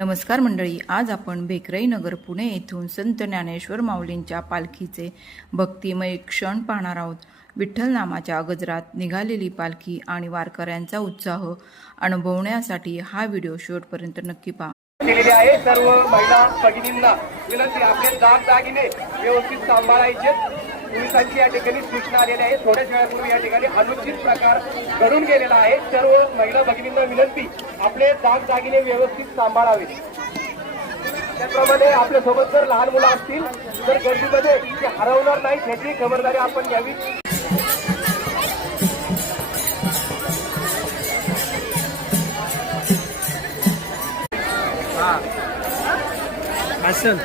नमस्कार मंडळी, आज आपण भेकरई नगर पुणे येथून संत ज्ञानेश्वर माऊलींच्या पालखीचे भक्तिमय क्षण पाहणार आहोत. विठ्ठल नामाच्या गजरात निघालेली पालखी आणि वारकऱ्यांचा उत्साह अनुभवण्यासाठी हा व्हिडिओ शेवटपर्यंत नक्की पहा. केलेली आहे. सर्व महिला भगिनींना विनंती, आपले दागिने व्यवस्थित सांभाळायचे. पोलिसांची या ठिकाणी सूचना आलेली आहे. थोड्याच वेळापूर्वी या ठिकाणी अनुचित प्रकार घडून गेलेला आहे. सर्व महिला भगिनींना विनंती, आपले दागिने व्यवस्थित सांभाळावे. त्याप्रमाणे आपल्या सोबत जर लहान मुलं असतील तर गर्दीमध्ये ते हरवणार नाही याची खबरदारी आपण घ्यावी. असल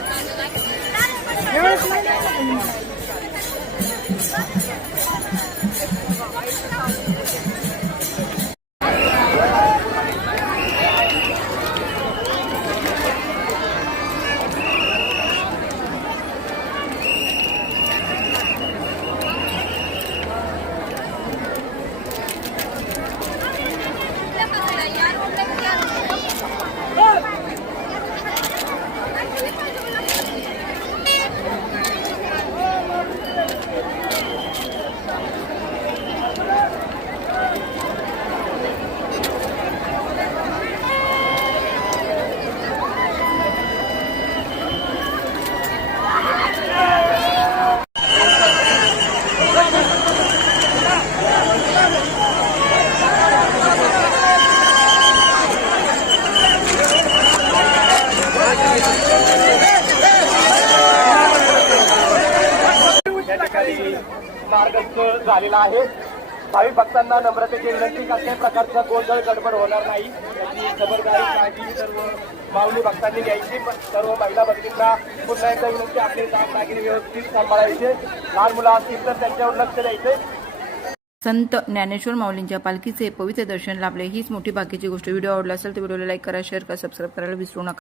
मार्गस्थ झालेला आहे. भाविक भक्तांना नम्रतेची विनंती, कसल्याही प्रकारचा गोंधळ गडबड होणार नाही याची खबरदारी काळजी सर्व माऊली भक्तांनी घ्यायची. सर्व महिला भगिनींना पुन्हा एकदा विनंती, आपले दागिने व्यवस्थित सांभाळायचे. लहान मुलं असतील तर त्यांच्यावर लक्ष द्यायचे. संत ज्ञानेश्वर माऊलींच्या पालखीचे पवित्र दर्शन लाभले हीच मोठी भाग्याची गोष्ट. व्हिडिओ आवडला असेल तर व्हिडिओला लाईक करा, शेअर करा, सबस्क्राईब करायला विसरू नका.